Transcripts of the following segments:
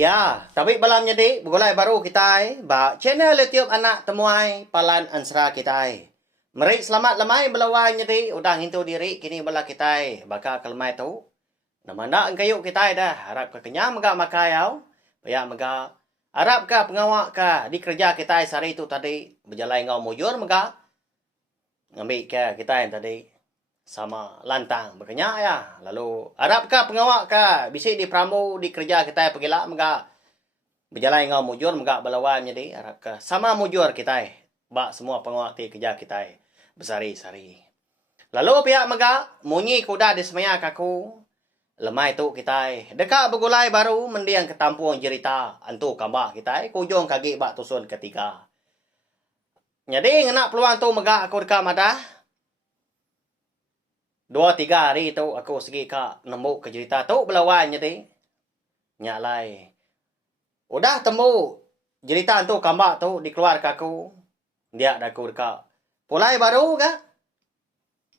Ya, tapi balam jadi begulai baru kita ba channel YouTube anak temuai palan ansra kita. Meri selamat lemai belawan jadi udah hintu diri kini bala kita baka kelmai tu. Namana kayu kita dah harap ke kenyang megak makayau. Paya megak harap ka pengawak ka di kerja kita sehari itu tadi berjalan ngau mujur megak ngambil ke kita yang tadi sama lantang berkenyak ya. Lalu harap ka pengawak ka bisi di pramu di kerja kita pergilah megak berjalan ngau mujur megak belawan jadi harap ka sama mujur kita bak semua pengawak ti kerja kita besari-sari. Lalu pihak megak munyi kuda di semaya kaku lemai tu kita dekat bergulai baru mendiang ketampung cerita antu kambak kita kujung kaki bak tusun ketiga. Jadi ngenak peluang tu megak aku dekat madah 2-3 hari tu aku segi ka nemu ke cerita tu belawan jadi nyak lai. Udah temu cerita tu kambak tu dikeluar ke aku. Dia dah aku dekat. Pulai baru ke?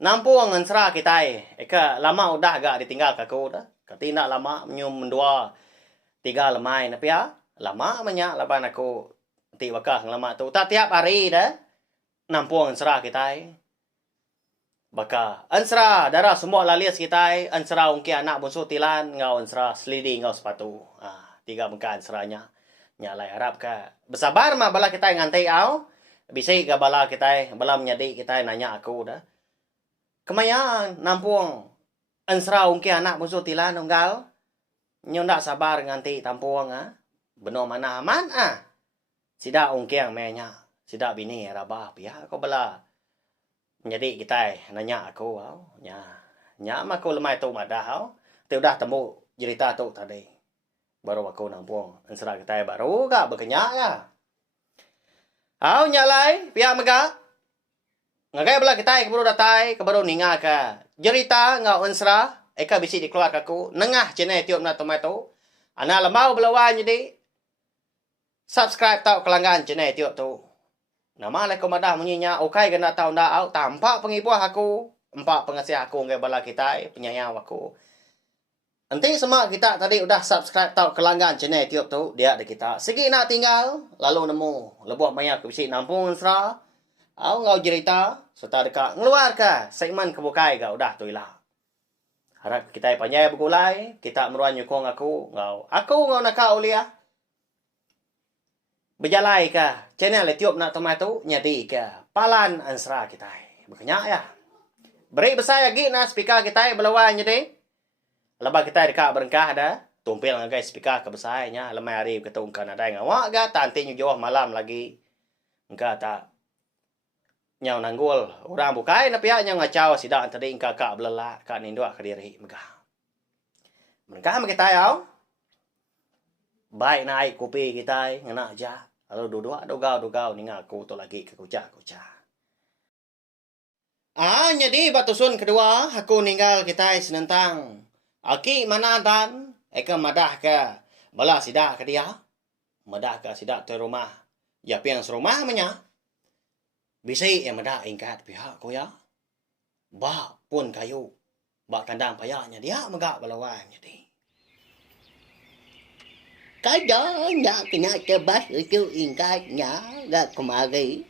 Nampung ansra kita eka lama udah agak ditinggal ke aku dah. Katina lama menyum mendua 3 lemai tapi ya lama banyak laban aku ti wakah lama tu. Tak tiap hari dah nampung ansra kita. Baka ansra darah semua lalias kita ansra ungki anak bunsu tilan ngau ansra selidi ngau sepatu. 3 bengka ansranya. Nyalai harap ka bersabar mah bala kita ngantai au. Bisi ka bala kita bala menyadi kita nanya aku dah. Kemayan nampung ansra ungki anak bunsu tilan unggal. Nyo ndak sabar nganti tampuang Beno mana aman Sida ungki ang menya. Sida bini rabah pihak ko bala. Jadi kita nanya aku nya aku lemai tu madah tu dah temu cerita tu tadi baru aku nampung ansra kita baru gak berkenyak ya nyalai pihak mega ngagai bela kita baru datai ke baru ninga ka cerita ngau ansra eka bisi dikeluar aku nengah channel tiup na tomato ana lembau belawan jadi subscribe tau kelanggan channel tiup tu. Nama lai ko madah munyinya okay gana tahu ndak au tampak pengibuah aku empat pengasih aku ngai bala kita penyayang aku. Nanti semua kita tadi udah subscribe tahu kelanggan channel YouTube tu dia ada kita. Segi nak tinggal lalu nemu lebuh maya ke bisi nampung ansra au ngau cerita serta dekat ngeluar ka segmen kebukai ka udah tu ilah. Harap kita panjai bergulai kita meruan nyukong aku ngau nak uliah berjalai ke channel YouTube nak tomato nyati ke palan ansra kita berkenyak ya beri besar lagi na speaker kita belawan jadi lepas kita dekat berengkah ada tumpil ngagai speaker ke besarnya lemai hari kita ungkan ada ngawak ga tanti jauh malam lagi engka tak nyau nanggul orang bukai na pihak nyau ngacau sidak tadi engka kak belelak kak nindua ke diri megah berengkah kita yau baik naik kopi kita ngena aja. Lalu dua dogau ninga aku tu lagi ke kucah. Jadi batusun kedua aku ninggal kita senentang. Aki mana dan eka madah ke bala sidak ke dia. Madah ke sidak tu rumah. Ya piang serumah menya. Bisi yang madah ingkat pihak ko ya. Ba pun kayu. Ba kandang payahnya dia megak balawan jadi. Kadangnya kena cebas itu ingkatnya gak kemari.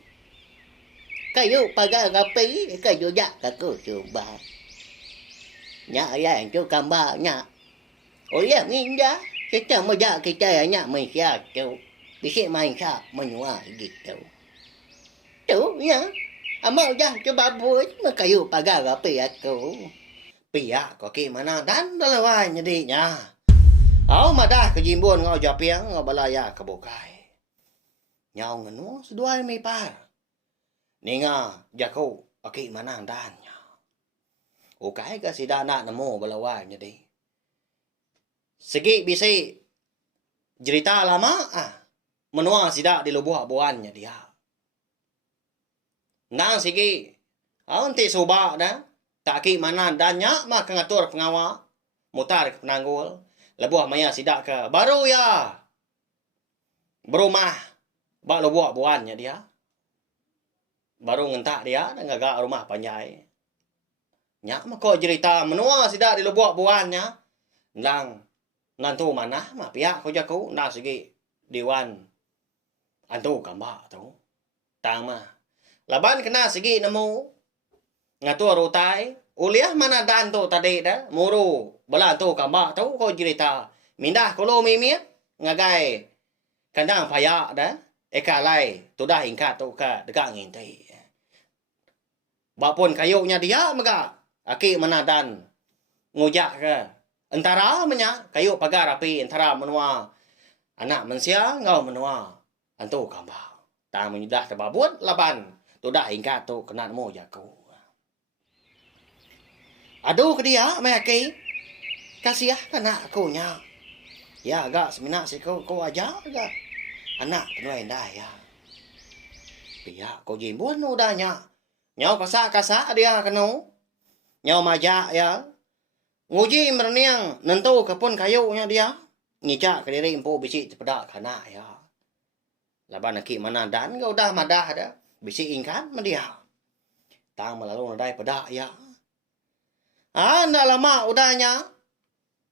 Kayu pagar rapi, kayu jak aku coba. Nya yang tu kambaknya. Oh ya minda, kita mejak kita nya mensiap tu. Bisik main sap menua gitu. Tu ya. Amal dah coba buat kayu pagar rapi aku. Pihak kaki mana dan balawan jadinya. Au madah ke jimbon ngau japiang ngau balaya ke bokai. Nyau ngenu sedua mi par. Ninga jaku aki manang dannya. Ukai ka sidana nemu balawan jadi. Segi bisi cerita lama menua sidak di lubuh buannya dia. Nang segi au enti subak dah. Tak aki manang dannya mah ngatur pengawal mutar ke penanggul. Lebuah maya sidak ke baru ya berumah bak lebuah buannya dia baru ngentak dia dan gagak rumah panjai nyak mako cerita menua sidak di lebuah buannya lang nantu mana mah pihak ko jaku na sige Dewan antu kamba tu tama laban kena sige namo ngatu rotai uliah mana dan tu tadi dah muru bala tu kamba tu ko jirita mindah kolo mimiet ngagai kandang paya dah eka lai tu dah ingkat tu ka dekat ngintai bapun kayunya dia maga aki mana dan ngujak ke antara menya kayu pagar api antara menua anak manusia ngau menua antu kamba ta menyidah tababut laban tu dah ingkat tu kena mo jaku aduh ke dia mai aki kasih anak aku nya ya agak semina si kau aja agak anak kenal dah ya pihak kau jimbun udahnya nyau kasa dia kenu nyau majak ya nguji merniang nentu kapun kayunya dia ngicak ke diri empu bisi cepeda kana ya laban aki mana dan kau dah madah dah bisi ingkan mendia tang melalui nadai peda ya anda lama udahnya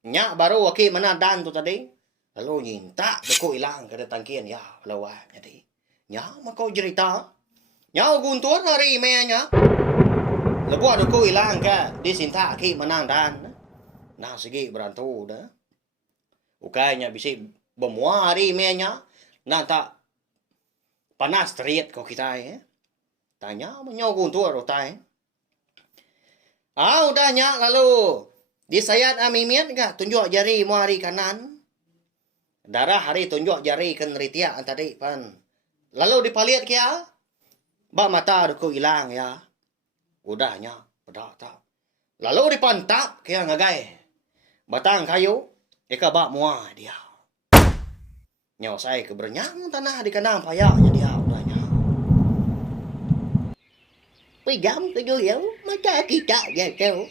nyak baru aki mana dan tu tadi lalu nyinta deku hilang ke tangkian ya lawa jadi nya makau cerita nya guntur hari menya lebuah deku hilang ke di sinta aki menang dan nah segi berantu dah ukainya bisi bemua hari menya nah tak panas teriat kau kita ya tanya menyau guntur rotai udahnya lalu disayat amimiat enggak tunjuk jari mu hari kanan darah hari tunjuk jari kan ritia tadi pan lalu dipaliat kia ba mata aku hilang ya udahnya pedak tak lalu dipantak kia ngagai batang kayu eka bak mua dia nyosai kebernyang tanah di kandang payahnya dia udahnya pijam ke yo macam kita ya kau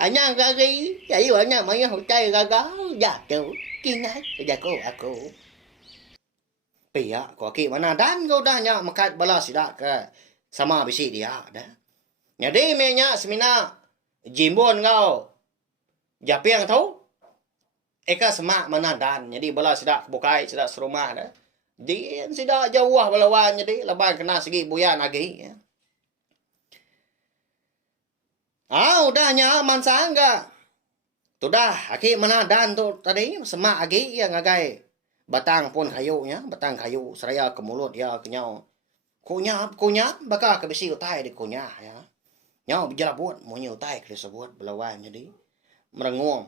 anya gari ayo anya mai hotai gaga ya kau kinai aku pihak ko aki mana dan kau udahnya makat balas tidak ke sama bisi dia dah nyadi menya semina jimbon kau japiang tahu eka semak mana dan jadi bala sidak bukai sidak serumah dah dia sidak jauh balawan jadi leban kena segi buyan lagi ya. Udahnya aman sangga tu dah aki mana dan tu tadi semak lagi yang ngagai batang pun kayunya batang kayu seraya ke mulut ya kenyau kunyah bakal ke bisi utai di kunyah ya nyau bijala buat mo utai ke sebut balawan jadi merengung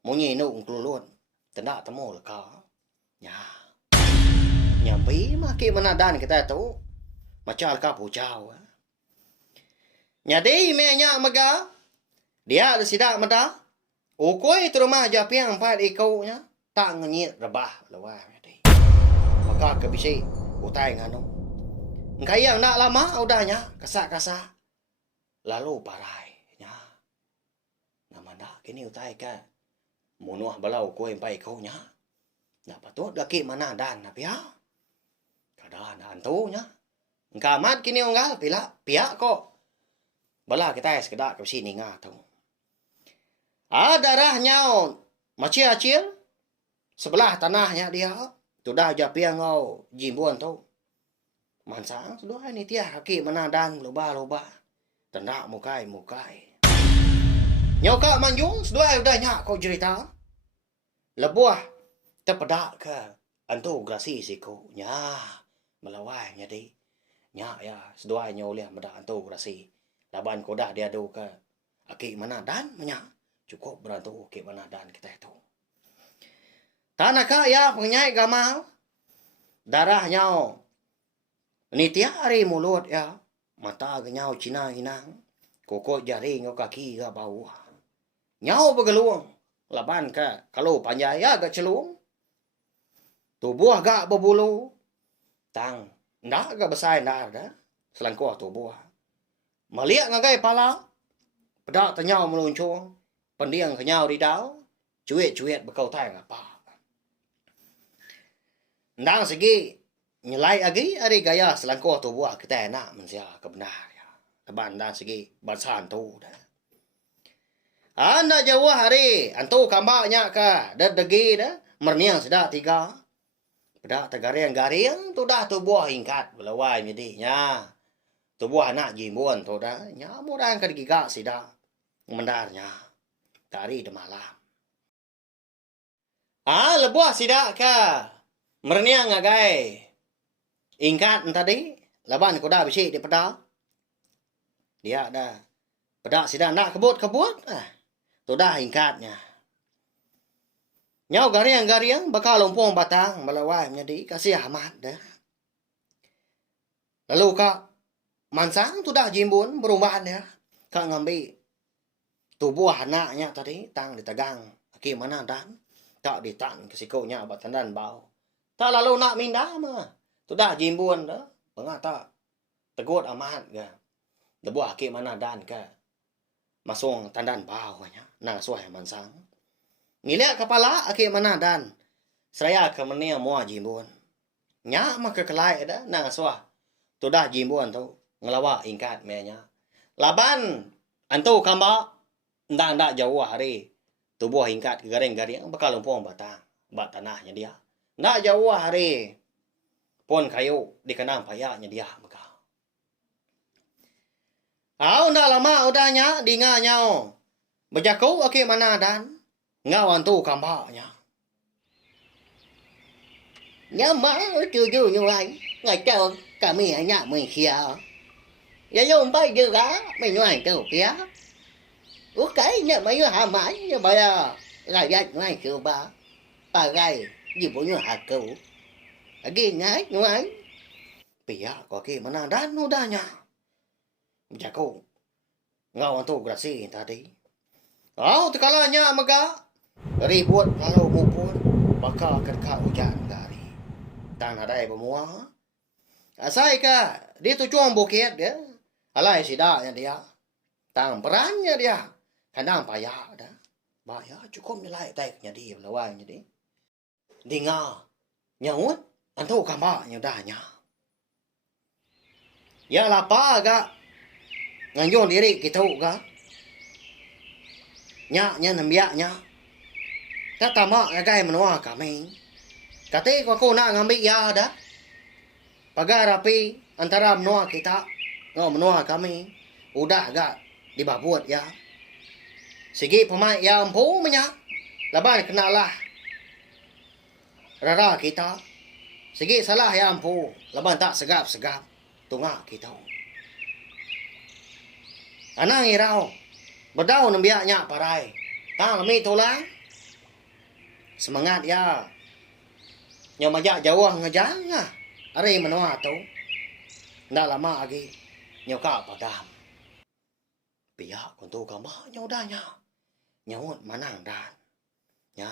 munyi nu ngkelulut tendak temu leka ya nyampi maki menadan kita tu macam ka pucau nyadi menya maga dia ada sidak mata ukoi tu rumah japiang empat ikaunya tak ngenyit rebah lawa jadi maka ke bisi utai nganu ngkayang nak lama udahnya kasak lalu parai nya namanda kini utai ka munuh balau ko empai kau nya na patut laki mana dan na pia kada na antu nya ngkamat kini unggal pia ko bala kita sekedak ke sini ngatu darahnya macil sebelah tanahnya dia tu dah japiang ngau jimbuan tu mansang sudah ini tiah kaki mana dan loba tendak mukai nyoka manjung sedua udahnya kau cerita lebuah terpedak ke antu grasi siku nya melawai nyadi nya ya sedua nyoleh medak antu grasi laban kodah dia do ke aki mana dan menya cukup berantu aki mana dan kita itu tanah kaya pengyai gamal darahnya ni tiari mulut ya mata genyau cina inang kokok jari ngau kaki ga bawah nyau begeluang laban ka kalau panjai agak celung tubuh agak berbulu tang ndak agak besar ndak ada selangkuh tubuh meliak ngagai pala pedak tenyau meluncung pendiang kenyau di dau cuit bekau tai apa ndang segi nyelai agi ari gaya selangkuh tubuh kita enak mensia kebenar ya leban dan segi bansan tu dah Anda jauh hari, antu kambaknya ka, degi dah, merniang sudah tiga. Pada tegariang-gariang tu dah tubuh hingkat, belawai medinya. Tubuh anak jimbun tu dah, nyamuran ka digiga sida. Mendarnya, tari de malam. Lebuah sida ka, merniang agai. Ingkat tadi, laban ko dah bisi di pada. Dia dah, pada sida nak kebut-kebut, tu dah ingkatnya. Nyau gariang-gariang bakal lompong batang melawai menjadi kasih amat dah. Lalu kak mansang tu dah jimbun berubahan ya. Kak ngambil tubuh anaknya tadi tang ditegang. Aki mana dan tak ditang kesikonya batandan bau. Tak lalu nak minda mah. Tu dah jimbun dah. Pengata tegut amat ga. Debuah aki mana dan ka. Masung tandan bau nya. Nang suai mansang. Ngiliak kepala aki mana dan seraya ke menia mua jimbun. Nya mah kekelai dah nang suah. Tu dah jimbun tu ngelawa ingkat menya. Laban antu kamba ndak jauh hari. Tubuh ingkat ke garing-garing bakal lompong batang. Bat tanahnya dia. Ndak jauh hari. Pon kayu dikenang payaknya dia bakal. Ndak lama udahnya dinganyau. Bejaku aki mana dan ngawan tu kambaknya. Nyama cucu nyuai. Ngacau kami hanya menghiau. Ya dùng bay dư gá. Mình ngoài cầu kia. Ủa cái nhà mấy hà mãi. Nhưng mà là gạch ngoài cầu ba. Bà gai. Vì bố như hà cầu. Ghi ngái ngoài. Pia ko aki mana dan udahnya. Bejaku ngawan tu grasi tadi. Tekalanya maka ribut kalau mupun bakal kerka hujan dari. Tang ada bermuah. Asai ka dia tu cuang bukit dia. Alai sidaknya dia. Tang perannya dia. Kadang payah dah. Bahaya cukup nilai taiknya dia melawainya dia. Dengar. Nyawut antu kambaknya dahnya. Ya lapa agak nganjung diri kita ga. Nya nambiaknya. Tatama agay menua kami. Kati ko na ngambil ya dah. Pagarapi antara menua kita. Ngau menua kami. Udah agak dibabut ya. Sigi pemain ya empu menya. Laban kenalah. Rara kita. Sigi salah ya empu. Laban tak segap-segap. Tungak kita. Anang irau. Berdau nambiaknya parai. Tang kami tulang. Semangat ya. Yang majak jauh ngejang lah. Hari menua tu. Ndak lama lagi. Nyoka padam. Pihak untuk gambar nyodanya. Nyawut manang dan. Ya.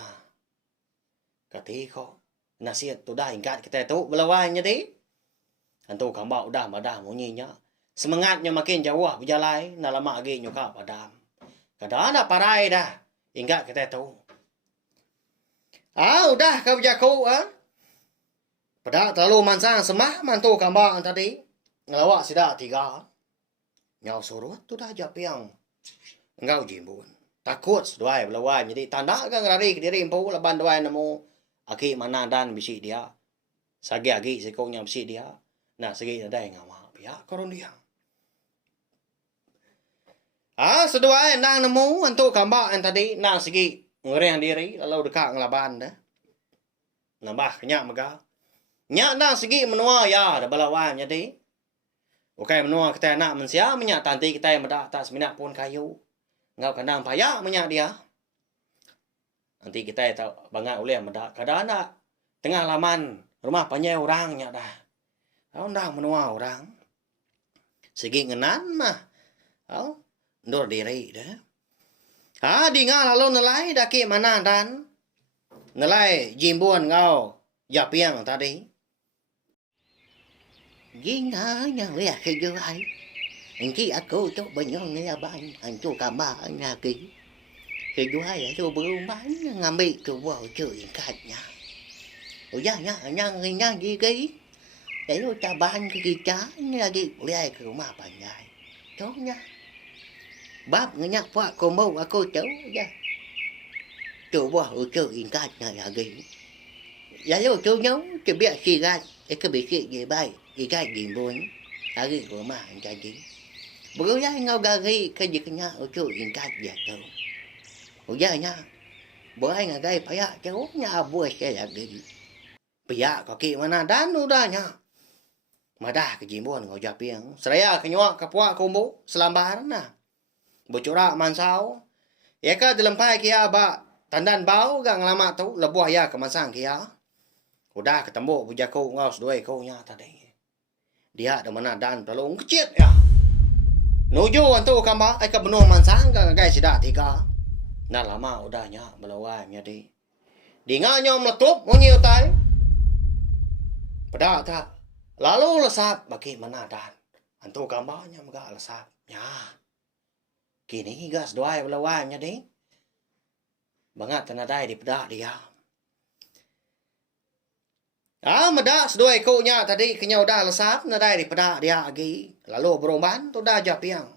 Kati kok. Nasihat tu dah ingkat kita tu. Belawainya di. Antu gambar udah madah munyinya. Semangatnya makin jauh berjalan. Ndak lama lagi nyoka padam. Kadang ada parai dah. Ingat kita tu. Udah kau jaku Pada terlalu mansang semah mantu kambang tadi. Ngelawak sida tiga. Nyau surut tu dah japiang. Engkau jimbun. Takut seduai belawai. Jadi tanda kan lari ke diri empu. Laban duai nemu. Aki mana dan bisi dia. Sagi agi sikongnya bisi dia. Nah segi ada yang ngawak. Pihak korun dia. Seduai nang nemu antu kambang tadi. Nang segi ngeriang diri. Lalu dekat ngelaban dah. Nambah kenyak mega. Nyak nang segi menua ya. Dah balawan jadi. Okai menua kita nak mensia. Menyak tanti kita yang medak tak seminat pun kayu. Ngau kandang payak menyak dia. Nanti kita tahu bangat oleh medak. Kadang nak. Tengah laman. Rumah panjang orangnya dah. Nang menua orang. Segi ngenan mah. Ndur diri dah. Dengar lalu nelai daki mana dan. Nelai jimbun ngau japiang tadi. Gina yang lihat ke juai. Engki aku tu banyak ngaban antu kamba ngaki. Ke juai tu berumah ngambil tu buah cuy katnya. Uya nya gigi. Để ta ban cái gì chá lagi lihat ke rumah panjai. Choknya. bab ngenyak pak komo aku jauh ya coba ucu ingkatnya lagi ya yo chú nhớ cái biết khi gai cái bị cái gì bay cái gì buồn lagi của mà anh cái gì bữa ya ngau gari cái gì cái nhà ucu ingkat ya tuh udah nha bữa anh ở đây phải cháu nhà bữa sẽ lagi pihak kaki mana dan udahnya madah ke jimbon ngau japiang seraya kenyok kapua kombo selambaran nah bocora mansau ya ka dalam pai kia ba tandan bau gang lama tu lebuah ya kemasang kia udah ketemu puja kau ngau sedoi kau nya tadi dia ada mana dan pelong kecil ya nuju antu kamba ai ka benuh mansang ka gai sida tiga nah lama udahnya belawa nya di nga nyom letup monyi utai pada tak lalu lesap bagi mana dan antu kambanya mga lesap nya kini gas doai belawa nya di bangat tanadai di pedak dia meda sedoi ko nya tadi kenyau dah lesap nadai di pedak dia lagi lalu beromban tu dah japiang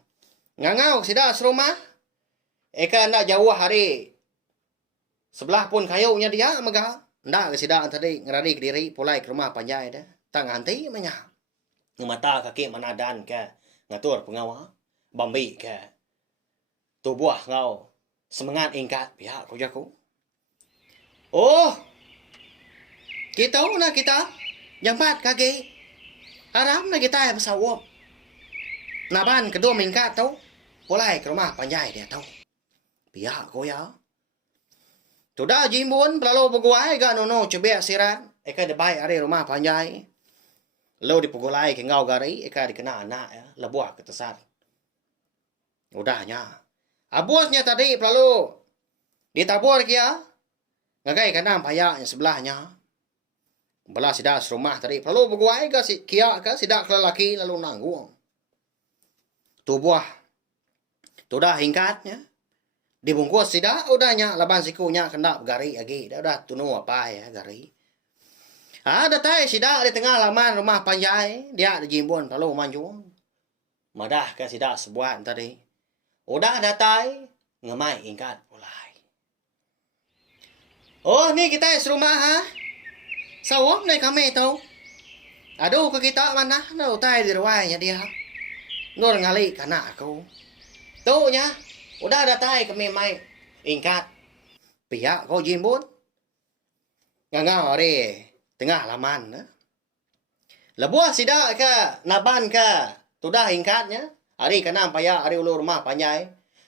ngangau sida serumah eka nak jauh hari sebelah pun kayunya dia mega ndak ke sida tadi ngerari ke diri pulai ke rumah panjai dah tangan ti manya mata kaki manadan ke ngatur pengawa bambi ke tubuh ngau semangat ingkat pihak ko jaku oh kita na kita jampat kaki aram na kita pesawat naban kedua mingkat tau pulai ke rumah panjai dia tau pihak ko ya sudah jimbun lalu peguai ga nono cebek sirat eka debai are rumah panjai lo dipugulai ke ngau gari eka dikena anak ya lebuah ketesat udahnya abosnya tadi lalu ditabur kia ngagai kena payaknya sebelahnya belah sidak serumah tadi lalu peguai ga si kia ka sidak lelaki lalu nanggung tubuh sudah hingkatnya dibungkus sidak udahnya laban sikunya kena gari lagi udah tunu apa ya gari ada tai sidak di tengah laman rumah panjai dia di jimbon lalu manjung madah ke sidak sebuah tadi udah ada tai ngemai ingkat pulai oh ni kita serumah ha sawap ni kami tahu aduh ke kita mana no tai di ruangnya dia nur ngali kana aku tuh nya udah ada tai kami mai ingkat pihak kau jimbun ngangau are tengah laman lebuah sida ke naban ke sudah ingkatnya hari kena paya hari ulu rumah panjai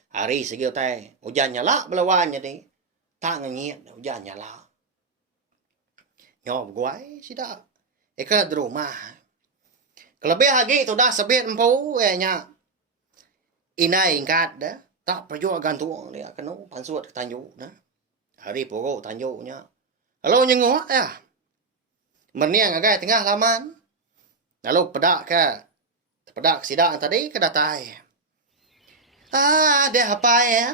hari segi tai hujan nyala belawannya ni tak ngengit hujan nyala nyob guai sida eka di rumah kelebih lagi sudah sebit empu nya inai ingkat dah tak perlu gantung dia kena pansut tanjuk nah hari pogo tanjuknya lalu nyengok ya merniang agai tengah laman lalu pedak sidang tadi kedatai dia apa ya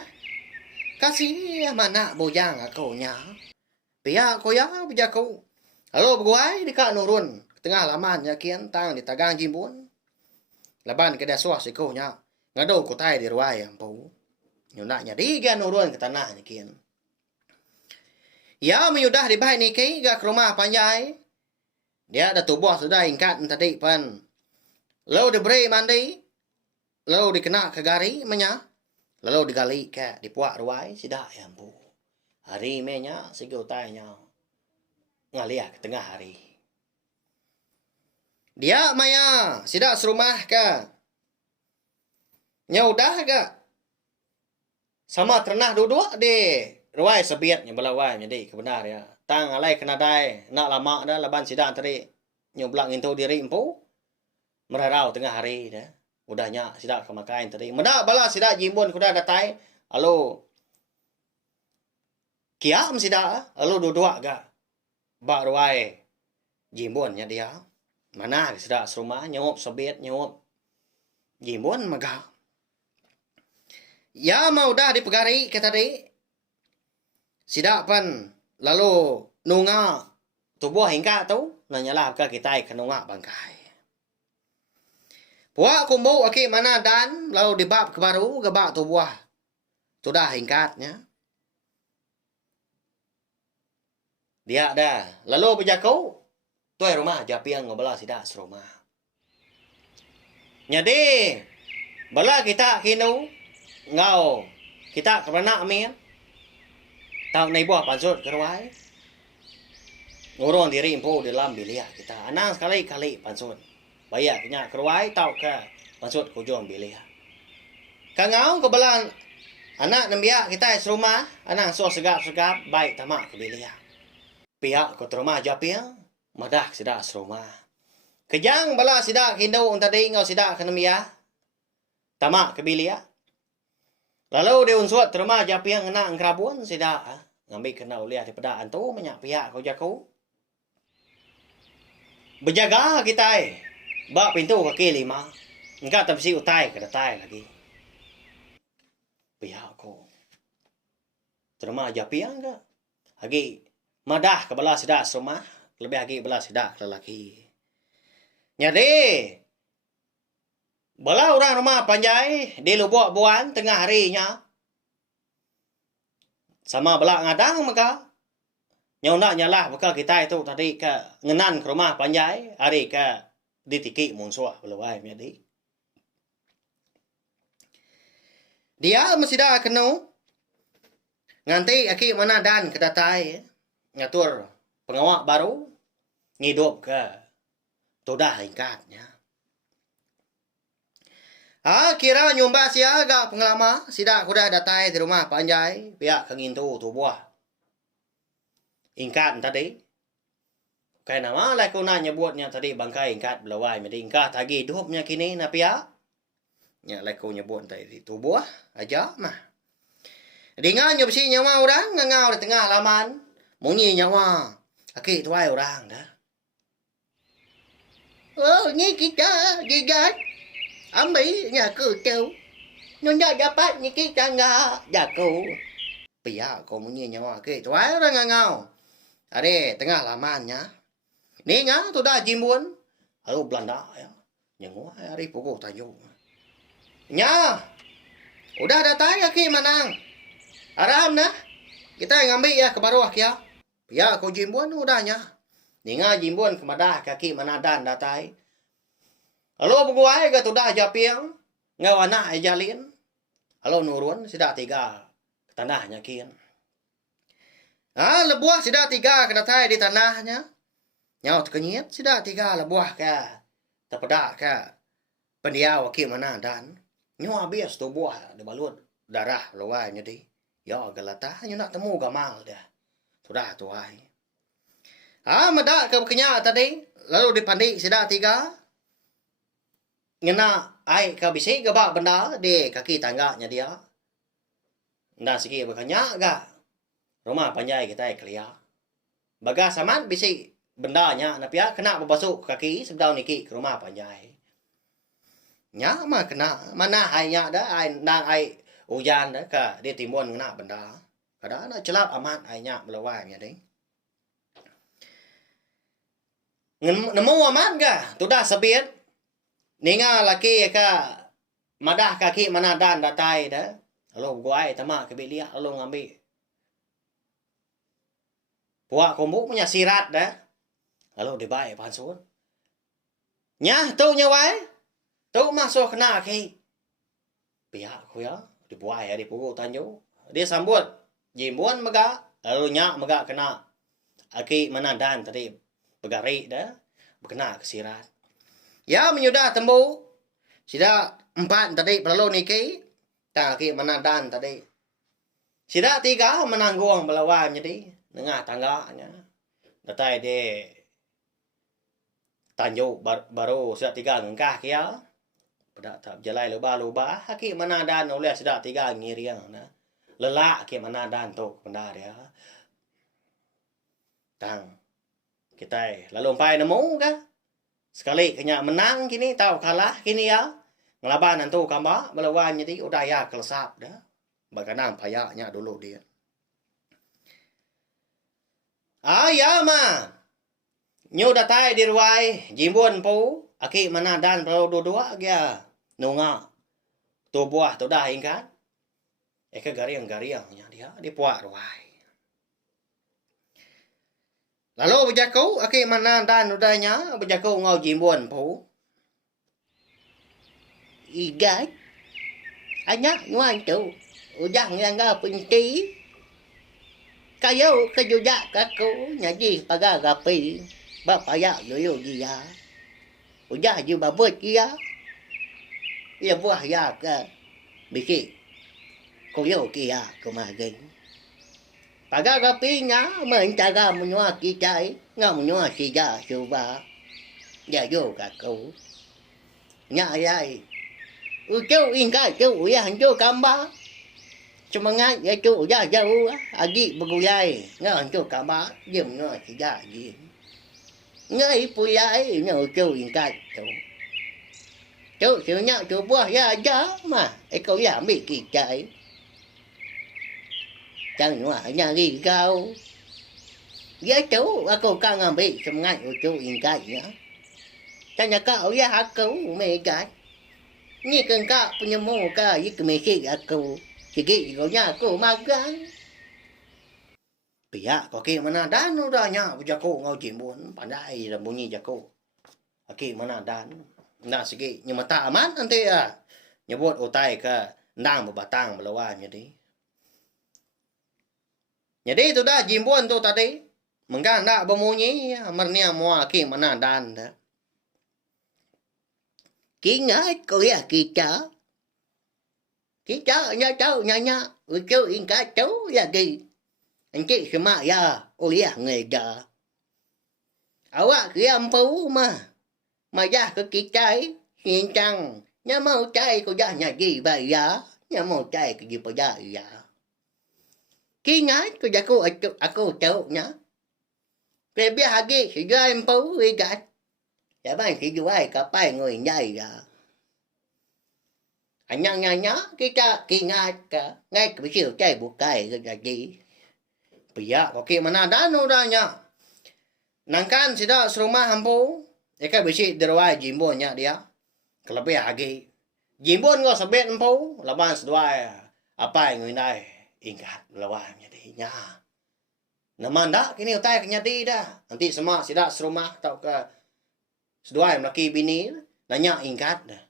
kasih mana bujang aku nya pihak ko ya bijaku lalu beguai dika nurun tengah laman yakin tang di tagang jimbun laban ke daswa sikunya ngado ko tai di ruai ampu nyunaknya diga nurun ke tanah nyakin ya menyudah di bahai niki ga ke rumah panjai dia ada tubuh sudah ingkat tadi pan lalu diberi mandi lalu dikena ke gari menya lalu digali ke dipuak ruai sidak ya ampu hari menya sigo tainya ngalia ke tengah hari dia maya sidak serumah ke nyaudah ke sama ternah duduk di ruai sebiatnya belawai jadi kebenar ya tang alai kena dai nak lama dah laban sidang tadi nyoblak ngintu diri empu merarau tengah hari dah udahnya sidak kemakain tadi meda bala sidak jimbon kuda datai alo kiam sidak alo duduk ga bak ruai jimbonnya dia mana sidak serumah nyop sebiat nyop jimbon maga ya mau dah dipegari ke tadi sidak pan lalu nunga tubuh hingga tu nanya lah ke kita ke nunga bangkai Puak kumbu aki mana dan lalu dibab ke baru gebak tu buah. Sudah hingkatnya. Dia dah. Lalu berjakau. Tuai rumah japiang ngobelah sidak serumah. Jadi, bala kita kinu ngau kita kerana amin. Tahu nai buah pansut kerwai. Ngurung diri impu dalam bilik kita. Anang sekali-kali pansut. Bayak kenya kerwai tahu ke pansut kujung bilik. Kangau kebelan anak nambia kita serumah. Anang so segap-segap baik tamak ke bilik. Pihak ke rumah japiang. Madah sidak serumah. Kejang bala sidak hindu tadi ngau sidak ke nambia. Tamak ke bilik. Lalu dia unsut rumah japiang anak ngerabun sidak. Ngambil kena uliah daripada antu banyak pihak kau jaku. Berjaga kita bak pintu kaki lima. Enggak tapi utai ke datai lagi. Pihak kau. Rumah japiang enggak. Lagi madah ke belah sidak rumah. Lebih lagi belah sidak lelaki. Jadi belah orang rumah panjai di lubuk buan tengah harinya. Sama belah ngadang maka nyauna nyalah maka kita itu tadi ke ngenan ke rumah panjai hari ke ditiki munsuah belawai jadi dia mesti dah kenu nganti aki mana dan kedatai ngatur pengawak baru ngidup ke tudah lingkatnya. Kira nyumba sia agak pengelama sidak kuda datai di rumah panjai pihak kengintu tu buah. Ingkat tadi. Kaya nama lah kau nak nyebutnya tadi bangkai ingkat belawai. Jadi ingkat lagi hidupnya kini na pihak. Ya lah kau nyebut tadi tu buah aja mah. Dengan nyobsi nyawa orang ngangau di tengah laman. Munyi nyawa. Aki tuai orang dah. Oh, ni kita gigat. Ambil nyaku tu. Nunda dapat ni kita enggak jaku. Pihak kau munyi nyawa. Aki tuai orang ngangau. Ada tengah lamannya. Ni ngah tu dah jimbun. Lalu Belanda ya. Nyangu hari pukul tajuk. Nya. Udah datai aki manang. Aram nah. Kita ngambil ya ke baruah kia. Ya kau jimbun udahnya. Ni ngah jimbun kemadah kaki manadan datai. Lalu bukuai ke tu dah japiang. Ngawana jalin. Lalu nurun sidak tiga tanahnya kian. Lebuah sidak tiga kena tai di tanahnya. Nyau terkenyit sidak tiga lebuah ke. Terpedak ke. Pendia wakil mana dan. Nyau habis tu buah. Dia balut darah lawai jadi. Ya galata. Nyau nak temu gamal dia. Sudah tuai. Medak ke kenyak tadi. Lalu dipandi sidak tiga. Ngena ai ke bisi ke bak benda. Di kaki tangganya dia. Nda segi berkenyak gak. Rumah panjai kita kelia. Bagas aman bisi bendanya napia kena berbasuh kaki sebelum niki ke rumah panjai. Nya mah kena mana hanya dah ai nang ai hujan dah ke dia timbun kena benda. Kada nak celap amat ai nya melawai nya ding. Nemu aman ga? Tu dah sebit. Ninga laki ke madah kaki mana dan datai dah. Lalu guai tamak ke bilik lalu ngambil. Puak kumbuk punya sirat dah. Lalu dibaik pansut. Nyah tu nyawai. Tu masuk kena ki. Pihak ku ya. Dibuai ya dipukul tanju. Dia sambut. Jimbun mega. Lalu nyak mega kena. Aki mana dan tadi. Begarik dah. Berkena ke sirat. Ya menyudah tembu. Sida 4 tadi perlu niki. Tak aki mana dan tadi. Sida 3 menanggung melawan jadi. Nengah tangganya. Datai dia. Tanjuk baru sudah 3 ngengkah kia. Pada tak berjalai luba-luba. Haki mana dan oleh sudah 3 ngiriang. Lelak ki mana dan tu benda dia. Tang. Kita lalu umpai nemu kah? Sekali kena menang kini tahu kalah kini ya. Ngelaban nantu kamba melawan jadi udah ya kelesap dah. Bagaimana payahnya dulu dia. Ya ma. Nyu datai di ruai jimbun pu. aki mana dan kalau dua-dua dia nunga tu buah tu dah ingkat eka gariang-gariangnya dia puak ruai lalu berjakau aki mana dan udahnya berjakau ngau jimbuan pu igat anak ngoan tu ujang yang ga penci kayo kejudak kaku nyaji paga gapi bapaya yoyo dia ujah ju babut dia ia buah ya ka biki koyo kia kumagin paga gapi nya mencaga menyua kicai ngam menyua sija suba ya yo kaku nya yai ucau ingka cu ya hancu kamba semangat ya cu ya jauh agi beguyai ngau hancu kamba jem no sija ji ngai puyai no cu ingka cu nya cu buah ya ja mà kau ya mi kicai chẳng nữa nhà ghi cao giá chú aku kangen bị semangat ucu ingka ya tanya kau ya aku mega ni kan kak punya muka ik mesej aku sikit gonya aku makan pihak kaki mana dan udahnya berjakau ngau jimbun pandai dah bunyi jakau kaki mana dan nak sikit nhưng mà tak aman nanti ya nyebut utai ke nang berbatang melawan jadi tu dah jimbun tu tadi mengkan nak berbunyi mernia mua kaki mana dan dah kỹ ngái cô ya kỹ chở nhà ucu ingka chú ya kỹ anh chị sama ya ya người giờ awak kiam pu mà ya ke kicai hiền chăng nhà mau cai ko ya nhà gì vậy ya nhà mau cai cái gì bây giờ ya kỹ ngái ko ya aku cháu nhá về biết hagi si ya em pu vi gạt ya bang si juai ka pai ngồi nhai ya anh nhá kita kingat ka ngay cái chiều cai buộc cai cái gì pihak kaki mana dan udahnya nangkan sida serumah hampu eka bisi derwai jimbonnya dia kelebih lagi jimbon ngau sabet hampu laban sedwai apa yang ngai ingat lawannya dinya namanda kini utai kenyati dah nanti semua sida serumah tau ke sedwai laki bini nanya ingat dah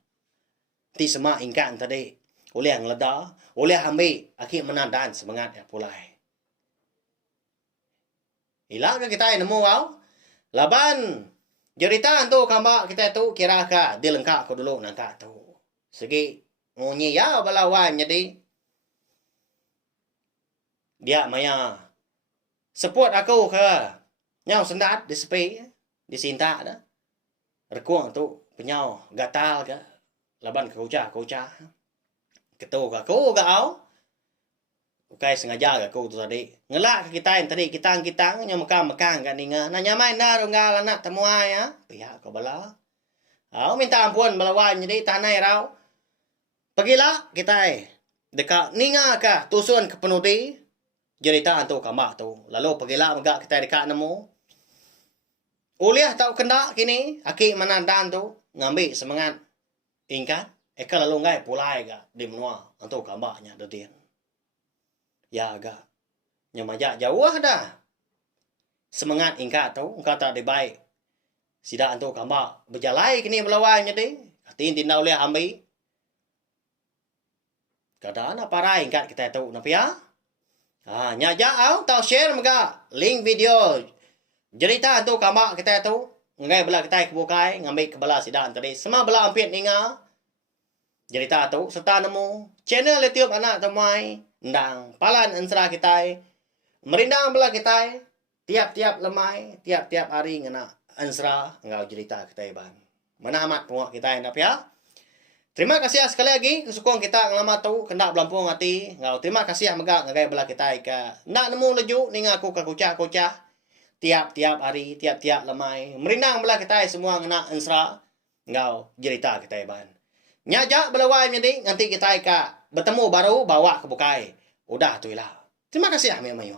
nanti semua ingat tadi oleh yang leda oleh ambil akhir mana dan semangat ya pulai hilang kita nemu kau laban cerita tu kamba kita tu kira ka dilengkap ko dulu nangka tu segi ngunyi ya balawan jadi dia maya support aku ke nyau sendat di sepi di sinta dah rekuang tu penyau gatal ke laban keuca ketu ka aku kau Ukai sengaja aku tu tadi. Ngelak ke kita yang tadi kita nya mekang kan ninga. Nanya main dah ronggal anak temuai ya. Pihak kau bala. Au minta ampun balawan jadi tanai rau. Pergilah kita dekat ninga ka tusun ke penuti. Cerita antu kambak tu. Lalu pergilah megak kita dekat nemu. Uliah tau kena kini aki manandan tu ngambil semangat ingkat. Eka lalu ngai pulai ga di menua antu kambaknya detian. Ya agak nyamajak jauh dah semangat ingkat tu engkau tak dibaik sida antu kambak berjalai kini melawan jadi tin tindau leh ambil kadang apa rai ingkat kita tu napa ya nyajak au tau share mega link video cerita antu kambak kita tu ngai bela kita kebukai ngambil kebala sida tadi semua bela ampit ninga cerita tu serta nemu channel YouTube anak temai ndang palan ensra kita merindang bela kita tiap-tiap lemai tiap-tiap hari ngena ensra ngau cerita kita ban mana amat puak kita nap ya terima kasih sekali lagi kesukong kita ngalamat tu kena belampung hati ngau terima kasih megak ngagai bela kita ka nak nemu leju ning aku ka kucah tiap-tiap hari tiap-tiap lemai merindang bela kita semua ngena ensra ngau cerita kita ban nyajak belawai nanti kita ka bertemu baru bawa ke bukai. Udah tu lah. Terima kasih Ahmed Mayu.